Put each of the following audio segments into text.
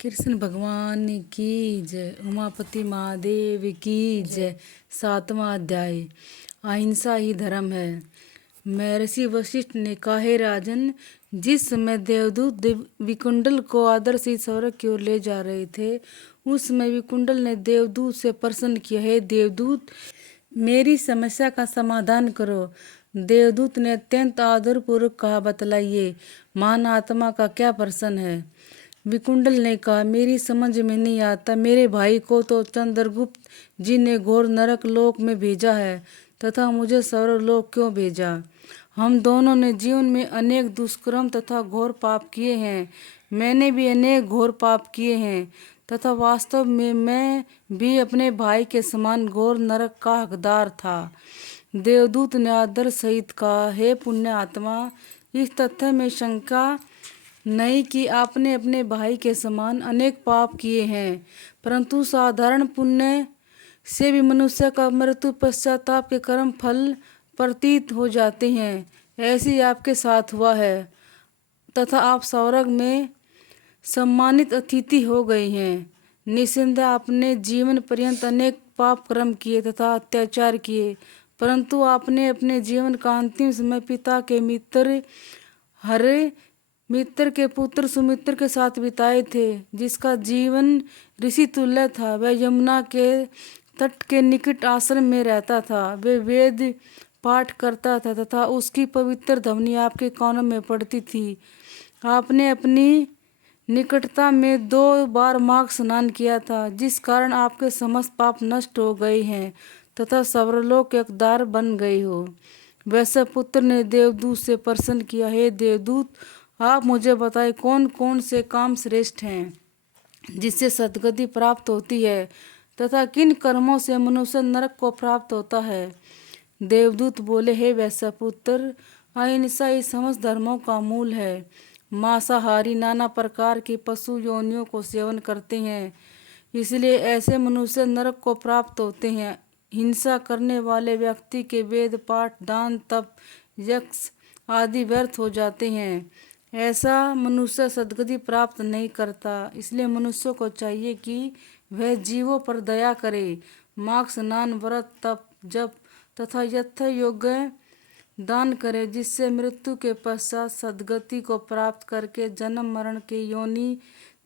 कृष्ण भगवान की जय। उमापति महादेव की जय। 7वां अध्याय। अहिंसा ही धर्म है। महर्षि वशिष्ठ ने कहा, हे राजन, जिस समय देवदूत विकुंडल को आदर से स्वर्ग की ओर ले जा रहे थे, उस समय विकुंडल ने देवदूत से प्रश्न किया, हे देवदूत, मेरी समस्या का समाधान करो। देवदूत ने अत्यंत आदरपूर्वक कहा, बतलाइए, महान आत्मा का क्या प्रश्न है। विकुंडल ने कहा, मेरी समझ में नहीं आता। मेरे भाई को तो चंद्रगुप्त जी ने घोर नरक लोक में भेजा है तथा मुझे स्वर्ग लोक क्यों भेजा। हम दोनों ने जीवन में अनेक दुष्कर्म तथा घोर पाप किए हैं। मैंने भी अनेक घोर पाप किए हैं तथा वास्तव में मैं भी अपने भाई के समान घोर नरक का हकदार था। देवदूत ने आदर सहित कहा, हे पुण्य आत्मा, इस तथ्य में शंका नहीं कि आपने अपने भाई के समान अनेक पाप किए हैं, परंतु साधारण पुण्य से भी मनुष्य का मृत्यु पश्चाताप के कर्म फल प्रतीत हो जाते हैं। ऐसे ही आपके साथ हुआ है तथा आप स्वर्ग में सम्मानित अतिथि हो गए हैं। निस्संदेह आपने जीवन पर्यंत अनेक पाप कर्म किए तथा अत्याचार किए, परंतु आपने अपने जीवन का अंतिम समय पिता के मित्र के पुत्र सुमित्र के साथ बिताए थे, जिसका जीवन ऋषि तुल्य था। वह यमुना के तट के निकट आश्रम में रहता था। वह वेद पाठ करता था तथा उसकी पवित्र ध्वनि आपके कानों में पड़ती थी। आपने अपनी निकटता में 2 बार माघ स्नान किया था, जिस कारण आपके समस्त पाप नष्ट हो गए हैं तथा स्वर्गलोक के हकदार बन गए हो। वैश्य पुत्र ने देवदूत से प्रश्न किया, हे देवदूत, आप मुझे बताएं, कौन कौन से काम श्रेष्ठ हैं जिससे सद्गति प्राप्त होती है तथा किन कर्मों से मनुष्य नरक को प्राप्त होता है। देवदूत बोले, हे वैश्य पुत्र, अहिंसा ही समस्त धर्मों का मूल है। मांसाहारी नाना प्रकार की पशु योनियों को सेवन करते हैं, इसलिए ऐसे मनुष्य नरक को प्राप्त होते हैं। हिंसा करने वाले व्यक्ति के वेद पाठ, दान, तप, यज्ञ आदि व्यर्थ हो जाते हैं। ऐसा मनुष्य सद्गति प्राप्त नहीं करता। इसलिए मनुष्य को चाहिए कि वह जीवों पर दया करे, माघ स्नान, व्रत, तप, जप तथा यथा योग्य दान करे, जिससे मृत्यु के पश्चात सद्गति को प्राप्त करके जन्म मरण के योनि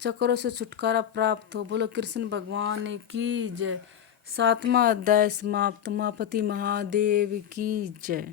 चक्रों से छुटकारा प्राप्त हो। बोलो कृष्ण भगवान की जय। 7वां अध्याय समाप्त। उमापति महादेव की जय।